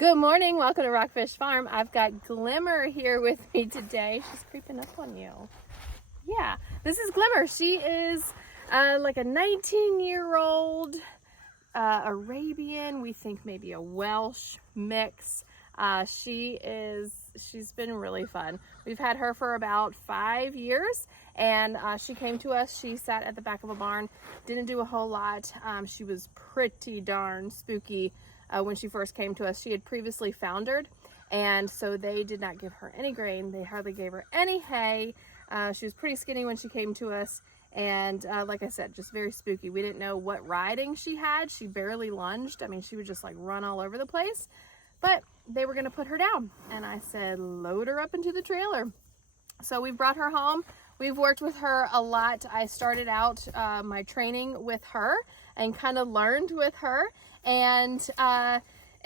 Good morning, welcome to Rockfish Farm. I've got Glimmer here with me today. She's creeping up on you. Yeah, this is Glimmer. She is like a 19-year-old Arabian, we think maybe a Welsh mix. She's been really fun. We've had her for about 5 years, and she came to us. She sat at the back of a barn, didn't do a whole lot. She was pretty darn spooky when she first came to us. She had previously foundered, and so they did not give her any grain. They hardly gave her any hay. She was pretty skinny when she came to us, and like I said, just very spooky. We didn't know what riding she had. She barely lunged. I mean, she would just like run all over the place, but they were going to put her down, and I said load her up into the trailer. So we brought her home. We've worked with her a lot. I started out my training with her and kind of learned with her, and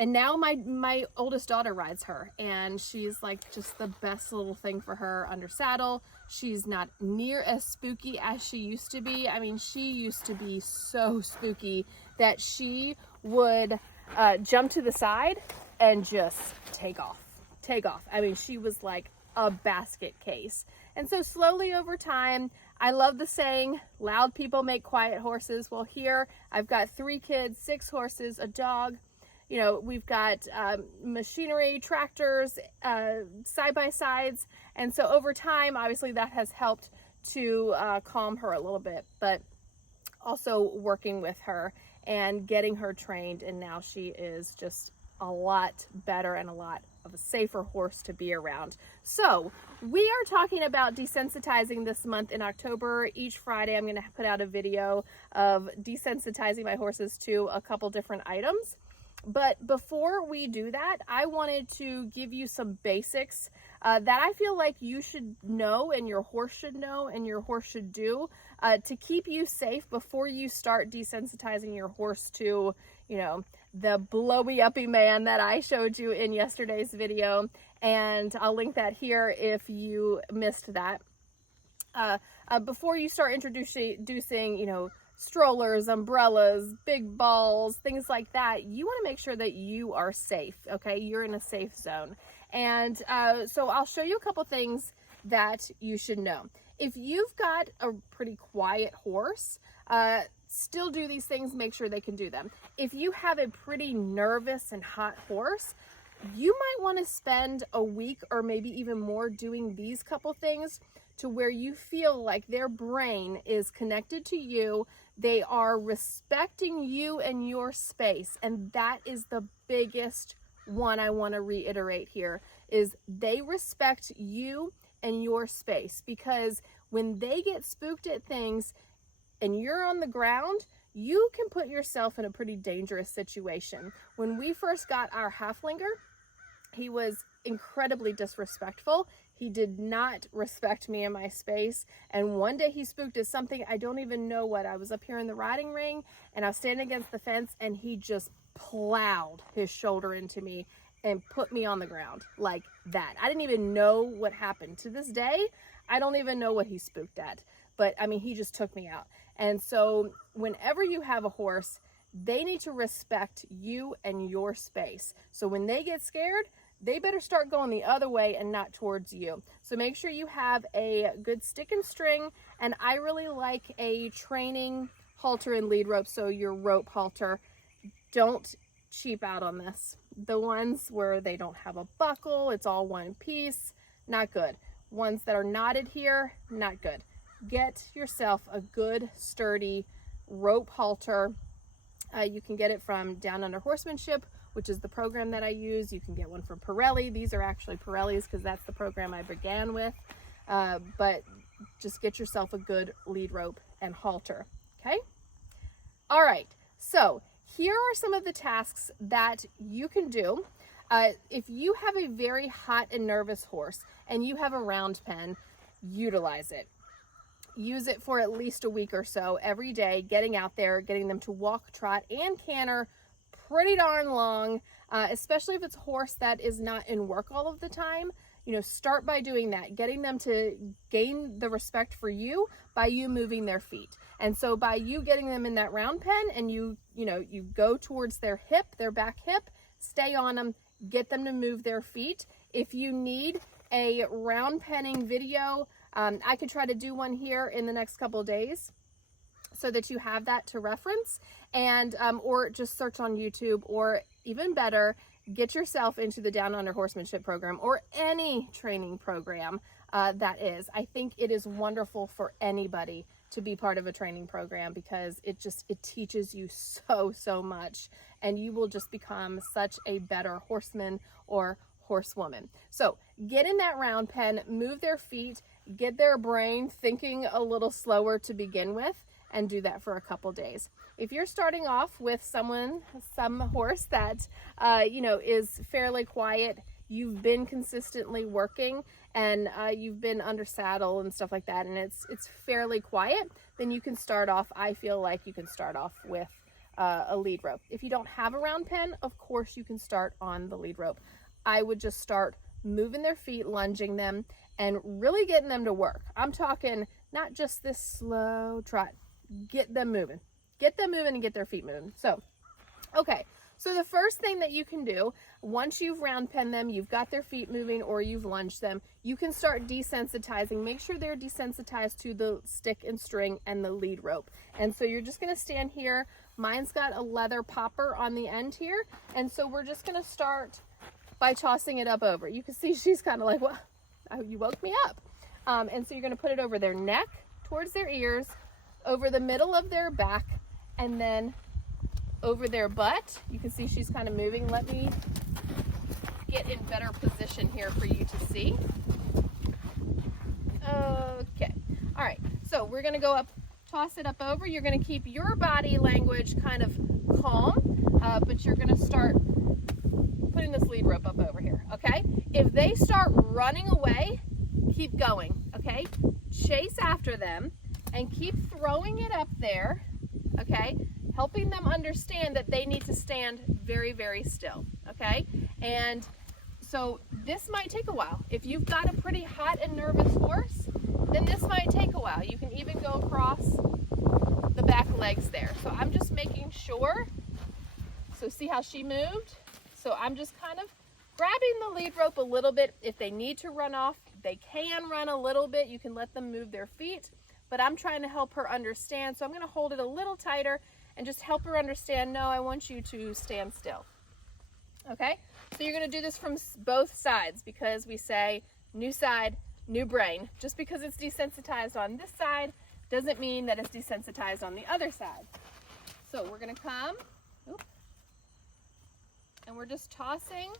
now my oldest daughter rides her, and she's like just the best little thing for her under saddle. She's not near as spooky as she used to be. I mean, she used to be so spooky that she would jump to the side and just take off. I mean, she was like a basket case. And so slowly over time, I love the saying, loud people make quiet horses. Well, here I've got 3 kids, 6 horses, a dog. You know, we've got machinery, tractors, side-by-sides. And so over time, obviously that has helped to calm her a little bit, but also working with her and getting her trained. And now she is just a lot better and a lot of a safer horse to be around. So we are talking about desensitizing this month in October. Each Friday, I'm going to put out a video of desensitizing my horses to a couple different items. But before we do that, I wanted to give you some basics that I feel like you should know, and your horse should know, and your horse should do to keep you safe before you start desensitizing your horse to, you know, the blowy uppy man that I showed you in yesterday's video. And I'll link that here if you missed that. Before you start introducing, you know, strollers, umbrellas, big balls, things like that, you want to make sure that you are safe, okay? You're in a safe zone. And so I'll show you a couple things that you should know. If you've got a pretty quiet horse, still do these things, make sure they can do them. If you have a pretty nervous and hot horse, you might want to spend a week or maybe even more doing these couple things to where you feel like their brain is connected to you. They are respecting you and your space. And that is the biggest one I want to reiterate here, is they respect you and your space. Because when they get spooked at things and you're on the ground, you can put yourself in a pretty dangerous situation. When we first got our Halflinger, he was incredibly disrespectful. He did not respect me and my space. And one day he spooked at something, I don't even know what. I was up here in the riding ring and I was standing against the fence, and he just plowed his shoulder into me and put me on the ground like that. I didn't even know what happened. To this day, I don't even know what he spooked at. But I mean, he just took me out. And so whenever you have a horse, they need to respect you and your space. So when they get scared, they better start going the other way and not towards you. So make sure you have a good stick and string. And I really like a training halter and lead rope. So your rope halter, don't cheap out on this. The ones where they don't have a buckle, it's all one piece, not good. Ones that are knotted here, not good. Get yourself a good sturdy rope halter. You can get it from Down Under Horsemanship, which is the program that I use. You can get one from Pirelli. These are actually Pirellis because that's the program I began with. But just get yourself a good lead rope and halter, okay? All right, so here are some of the tasks that you can do. If you have a very hot and nervous horse and you have a round pen, utilize it. Use it for at least a week or so every day, getting out there, getting them to walk, trot, and canter pretty darn long, especially if it's a horse that is not in work all of the time. You know, start by doing that, getting them to gain the respect for you by you moving their feet. And so by you getting them in that round pen and you go towards their hip, their back hip, stay on them, get them to move their feet. If you need a round penning video, I could try to do one here in the next couple of days so that you have that to reference, and or just search on YouTube, or even better, get yourself into the Down Under Horsemanship program or any training program that is. I think it is wonderful for anybody to be part of a training program, because it teaches you so much, and you will just become such a better horseman or horsewoman. So get in that round pen, move their feet, get their brain thinking a little slower to begin with, and do that for a couple days. If you're starting off with some horse that is fairly quiet, you've been consistently working, and you've been under saddle and stuff like that, and it's fairly quiet, then you can start off, I feel like you can start off with a lead rope. If you don't have a round pen, of course you can start on the lead rope. I would just start moving their feet, lunging them, and really getting them to work. I'm talking not just this slow trot. Get them moving and get their feet moving. So, okay. So the first thing that you can do, once you've round penned them, you've got their feet moving, or you've lunged them, you can start desensitizing. Make sure they're desensitized to the stick and string and the lead rope. And so you're just going to stand here. Mine's got a leather popper on the end here. And so we're just going to start by tossing it up over. You can see she's kind of like, well, you woke me up. And so you're going to put it over their neck, towards their ears, over the middle of their back, and then over their butt. You can see she's kind of moving. Let me get in better position here for you to see. Okay. All right. So we're going to go up, toss it up over. You're going to keep your body language kind of calm, but you're going to start putting this lead rope up over here. Okay. If they start running away, keep going. Okay. Chase after them and keep throwing it up there. Okay. Helping them understand that they need to stand very still, okay? And so this might take a while. If you've got a pretty hot and nervous horse, then this might take a while. You can even go across the back legs there. So I'm just making sure. So see how she moved? So I'm just kind of grabbing the lead rope a little bit. If they need to run off, they can run a little bit. You can let them move their feet, but I'm trying to help her understand. So I'm gonna hold it a little tighter and just help her understand, no, I want you to stand still. Okay? So you're going to do this from both sides, because we say new side, new brain. Just because it's desensitized on this side doesn't mean that it's desensitized on the other side. So we're going to come, and we're just tossing.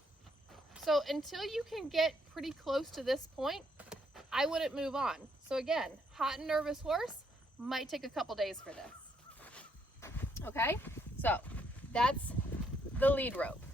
So until you can get pretty close to this point, I wouldn't move on. So again, hot and nervous horse might take a couple days for this. Okay, so that's the lead rope.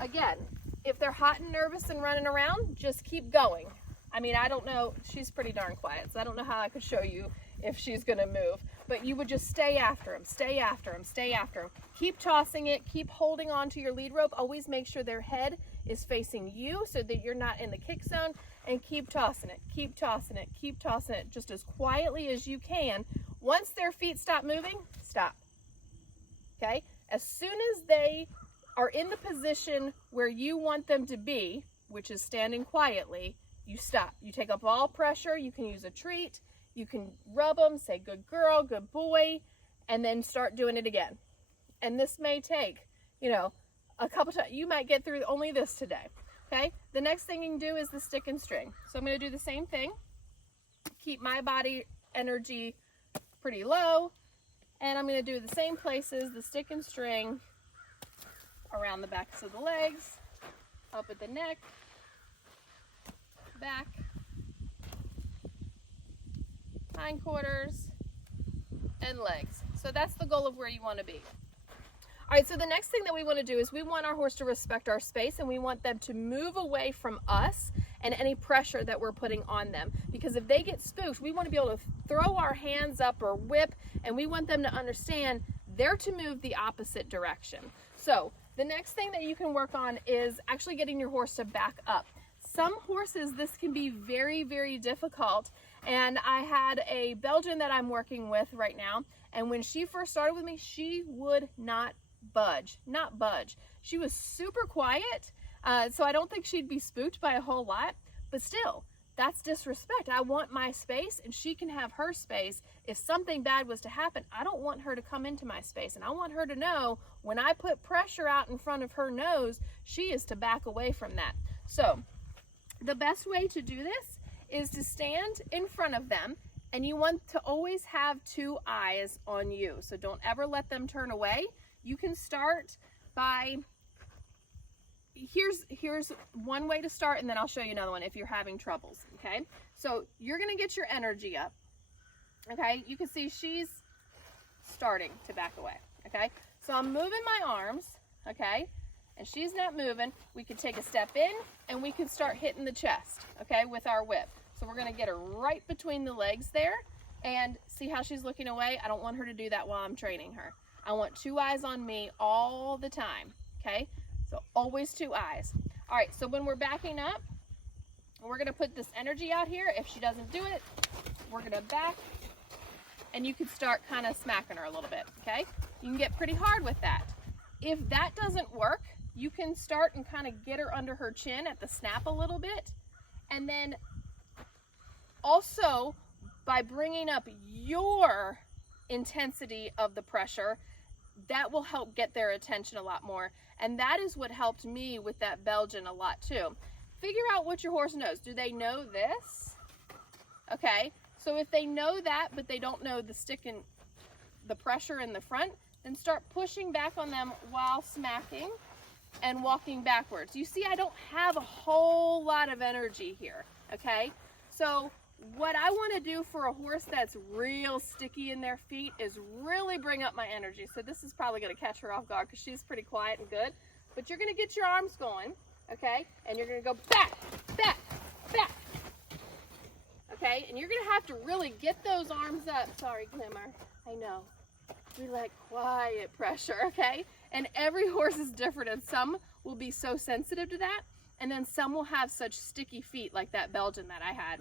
Again, if they're hot and nervous and running around, just keep going. I mean, I don't know, she's pretty darn quiet, so I don't know how I could show you if she's gonna move, but you would just stay after them, stay after them, stay after them. Keep tossing it, keep holding on to your lead rope. Always make sure their head is facing you so that you're not in the kick zone, and keep tossing it, keep tossing it, keep tossing it, just as quietly as you can. Once their feet stop moving, stop. Okay, as soon as they are in the position where you want them to be, which is standing quietly, you stop. You take up all pressure. You can use a treat. You can rub them, say good girl, good boy, and then start doing it again. And this may take, a couple times. You might get through only this today. Okay, the next thing you can do is the stick and string. So I'm going to do the same thing. Keep my body energy pretty low. And I'm going to do the same places, the stick and string, around the backs of the legs, up at the neck, back, hindquarters, and legs. So that's the goal of where you want to be. All right, so the next thing that we want to do is we want our horse to respect our space, and we want them to move away from us and any pressure that we're putting on them. Because if they get spooked, we want to be able to throw our hands up or whip, and we want them to understand they're to move the opposite direction. So the next thing that you can work on is actually getting your horse to back up. Some horses, this can be very difficult. And I had a Belgian that I'm working with right now, and when she first started with me, she would not budge, not budge. She was super quiet, so I don't think she'd be spooked by a whole lot, but still, that's disrespect. I want my space and she can have her space. If something bad was to happen, I don't want her to come into my space, and I want her to know when I put pressure out in front of her nose, she is to back away from that. So the best way to do this is to stand in front of them, and you want to always have 2 eyes on you. So don't ever let them turn away. You can start by, here's one way to start, and then I'll show you another one if you're having troubles, okay? So you're gonna get your energy up, okay? You can see she's starting to back away, okay? So I'm moving my arms, okay? And she's not moving. We could take a step in and we could start hitting the chest, okay, with our whip. So we're gonna get her right between the legs there, and see how she's looking away? I don't want her to do that while I'm training her. I want 2 eyes on me all the time, okay? So always 2 eyes. All right, so when we're backing up, we're gonna put this energy out here. If she doesn't do it, we're gonna back, and you can start kind of smacking her a little bit, okay? You can get pretty hard with that. If that doesn't work, you can start and kind of get her under her chin at the snap a little bit, and then also by bringing up your intensity of the pressure, that will help get their attention a lot more. And that is what helped me with that Belgian a lot too. Figure out what your horse knows. Do they know this? Okay, so if they know that but they don't know the stick and the pressure in the front, then start pushing back on them while smacking and walking backwards. You see, I don't have a whole lot of energy here, okay? So what I want to do for a horse that's real sticky in their feet is really bring up my energy. So this is probably going to catch her off guard because she's pretty quiet and good. But you're going to get your arms going, okay? And you're going to go back, back, back. Okay? And you're going to have to really get those arms up. Sorry, Glimmer. I know. We like quiet pressure, okay? And every horse is different, and some will be so sensitive to that, and then some will have such sticky feet like that Belgian that I had.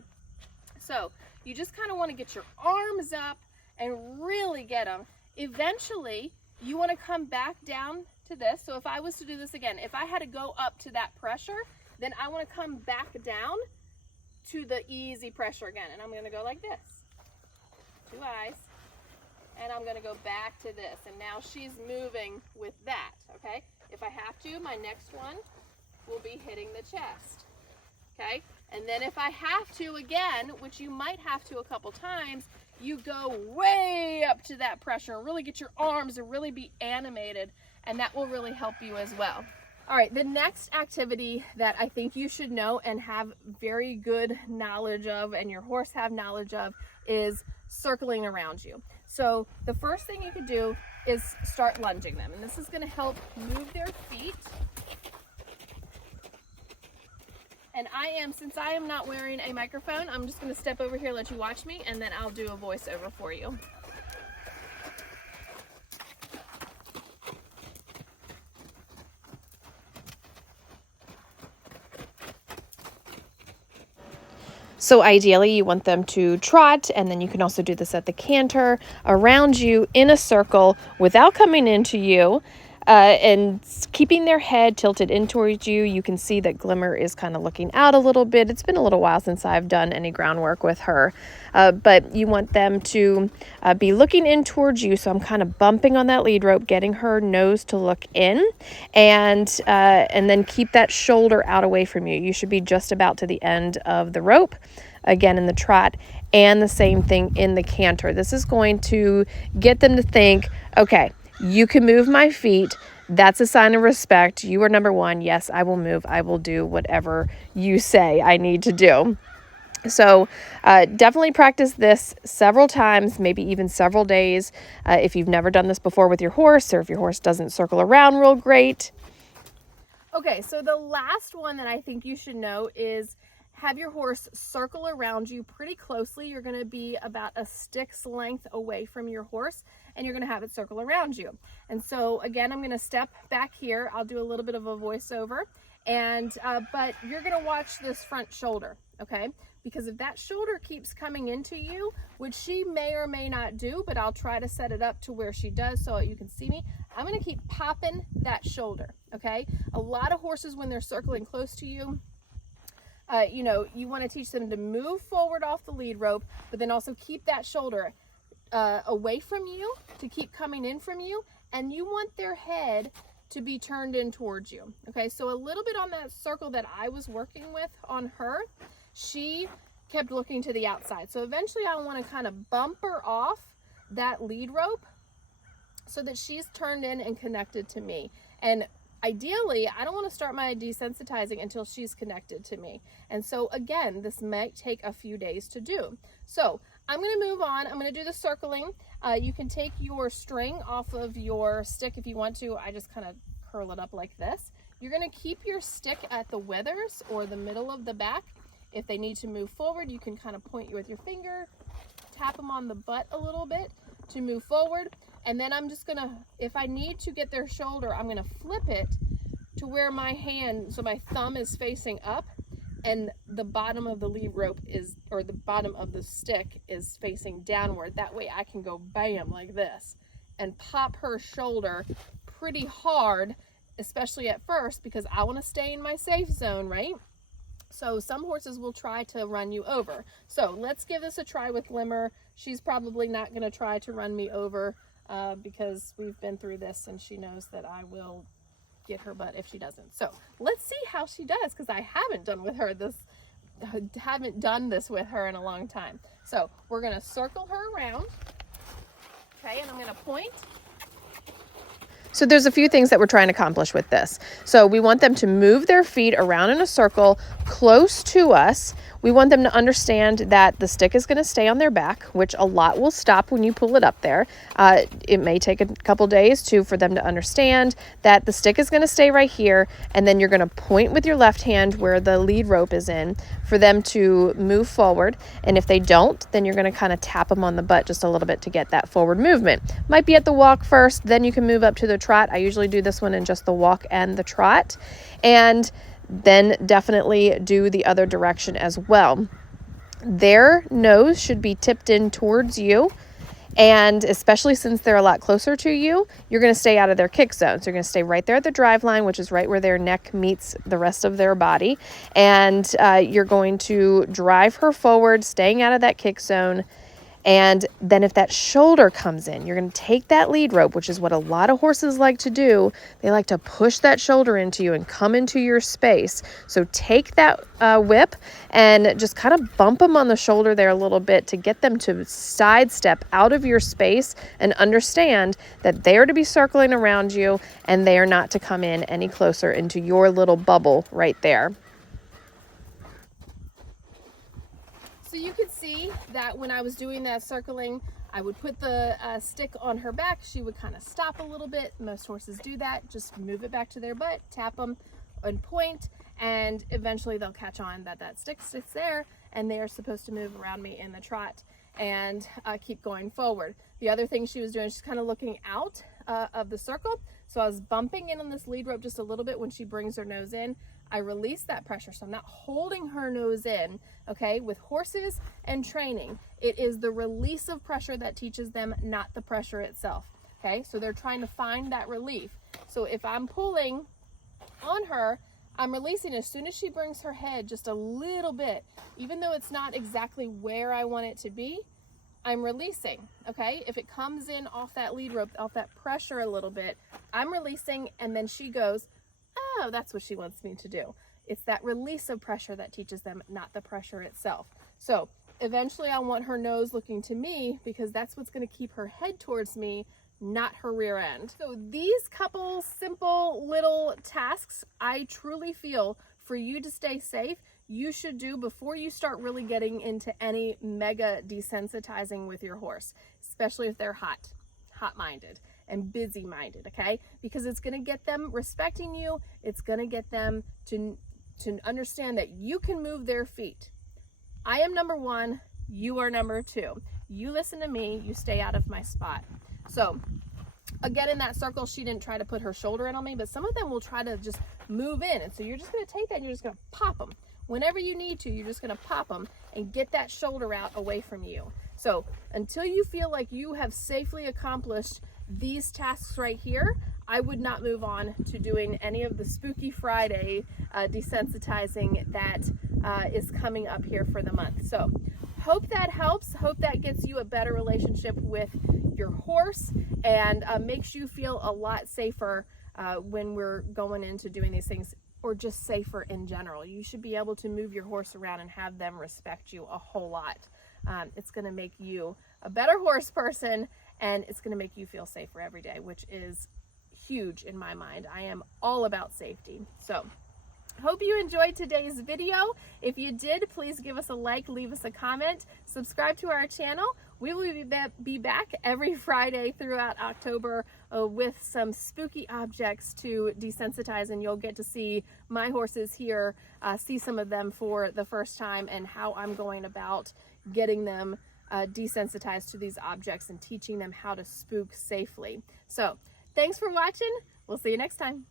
So you just kind of want to get your arms up and really get them. Eventually, you want to come back down to this. So if I was to do this again, if I had to go up to that pressure, then I want to come back down to the easy pressure again. And I'm going to go like this. 2 eyes. And I'm going to go back to this. And now she's moving with that, okay? If I have to, my next one will be hitting the chest, okay? And then if I have to again, which you might have to a couple times, you go way up to that pressure and really get your arms and really be animated, and that will really help you as well. All right, the next activity that I think you should know and have very good knowledge of, and your horse have knowledge of, is circling around you. So the first thing you could do is start lunging them, and this is going to help move their feet. And since I am not wearing a microphone, I'm just going to step over here, let you watch me, and then I'll do a voiceover for you. So ideally you want them to trot, and then you can also do this at the canter, around you in a circle without coming into you, and keeping their head tilted in towards you. You can see that Glimmer is kind of looking out a little bit. It's been a little while since I've done any groundwork with her, but you want them to be looking in towards you. So I'm kind of bumping on that lead rope, getting her nose to look in, and then keep that shoulder out away from you. You should be just about to the end of the rope, again in the trot, and the same thing in the canter. This is going to get them to think, okay, you can move my feet. That's a sign of respect. You are number one. Yes, I will move. I will do whatever you say I need to do. So definitely practice this several times, maybe even several days, if you've never done this before with your horse, or if your horse doesn't circle around real great. Okay, so the last one that I think you should know is have your horse circle around you pretty closely. You're going to be about a stick's length away from your horse, and you're going to have it circle around you. And so again, I'm going to step back here. I'll do a little bit of a voiceover, And but you're gonna watch this front shoulder, okay? Because if that shoulder keeps coming into you, which she may or may not do, but I'll try to set it up to where she does so you can see me, I'm gonna keep popping that shoulder, okay? A lot of horses, when they're circling close to you, you know, you want to teach them to move forward off the lead rope, but then also keep that shoulder away from you, to keep coming in from you, and you want their head to be turned in towards you. Okay, so a little bit on that circle that I was working with on her, she kept looking to the outside. So eventually I want to kind of bump her off that lead rope so that she's turned in and connected to me. And ideally, I don't want to start my desensitizing until she's connected to me. And so again, this might take a few days to do. So I'm going to move on. I'm going to do the circling. You can take your string off of your stick if you want to. I just kind of curl it up like this. You're going to keep your stick at the withers or the middle of the back. If they need to move forward, you can kind of point you with your finger, tap them on the butt a little bit to move forward. And then I'm just gonna, if I need to get their shoulder, I'm gonna flip it to where my hand, so my thumb is facing up and the bottom of the lead rope is, or the bottom of the stick is facing downward. That way I can go bam like this and pop her shoulder pretty hard, especially at first, because I wanna stay in my safe zone, right? So some horses will try to run you over. So let's give this a try with Limmer. She's probably not gonna try to run me over because we've been through this and she knows that I will get her butt if she doesn't. So let's see how she does, because I haven't done this with her in a long time. So we're gonna circle her around, okay, and I'm gonna point. So there's a few things that we're trying to accomplish with this. So we want them to move their feet around in a circle close to us. We want them to understand that the stick is going to stay on their back, which a lot will stop when you pull it up there. It may take a couple days for them to understand that the stick is going to stay right here, and then you're going to point with your left hand where the lead rope is in for them to move forward. And if they don't, then you're going to kind of tap them on the butt just a little bit to get that forward movement. Might be at the walk first, then you can move up to the trot. I usually do this one in just the walk and the trot. And then definitely do the other direction as well. Their nose should be tipped in towards you, and especially since they're a lot closer to you, you're going to stay out of their kick zone. So you're going to stay right there at the drive line, which is right where their neck meets the rest of their body, and you're going to drive her forward, staying out of that kick zone. And then if that shoulder comes in, you're going to take that lead rope, which is what a lot of horses like to do. They like to push that shoulder into you and come into your space. So take that whip and just kind of bump them on the shoulder there a little bit to get them to sidestep out of your space and understand that they are to be circling around you and they are not to come in any closer into your little bubble right there. So you could see that when I was doing that circling, I would put the stick on her back. She would kind of stop a little bit. Most horses do that. Just move it back to their butt, tap them and point, and eventually they'll catch on that that stick sits there and they are supposed to move around me in the trot and keep going forward. The other thing she was doing, she's kind of looking out of the circle. So I was bumping in on this lead rope just a little bit when she brings her nose in. I release that pressure, so I'm not holding her nose in, okay? With horses and training, it is the release of pressure that teaches them, not the pressure itself, okay? So they're trying to find that relief. So if I'm pulling on her, I'm releasing as soon as she brings her head just a little bit, even though it's not exactly where I want it to be, I'm releasing, okay? If it comes in off that lead rope, off that pressure a little bit, I'm releasing, and then she goes, oh, that's what she wants me to do. It's that release of pressure that teaches them, not the pressure itself. So eventually I want her nose looking to me because that's what's going to keep her head towards me, not her rear end. So these couple simple little tasks, I truly feel for you to stay safe, you should do before you start really getting into any mega desensitizing with your horse, especially if they're hot-minded and busy-minded, okay? Because it's going to get them respecting you. It's going to get them to understand that you can move their feet. I am number one. You are number two. You listen to me. You stay out of my spot. So again, in that circle, she didn't try to put her shoulder in on me, but some of them will try to just move in. And so you're just going to take that and you're just going to pop them. Whenever you need to, you're just going to pop them and get that shoulder out away from you. So until you feel like you have safely accomplished these tasks right here, I would not move on to doing any of the Spooky Friday desensitizing that is coming up here for the month. So hope that helps. Hope that gets you a better relationship with your horse and makes you feel a lot safer when we're going into doing these things, or just safer in general. You should be able to move your horse around and have them respect you a whole lot. It's going to make you a better horse person, and it's going to make you feel safer every day, which is huge in my mind. I am all about safety. So hope you enjoyed today's video. If you did, please give us a like, leave us a comment, subscribe to our channel. We will be back every Friday throughout October with some spooky objects to desensitize, and you'll get to see my horses here, see some of them for the first time, and how I'm going about getting them desensitized to these objects and teaching them how to spook safely. So thanks for watching. We'll see you next time.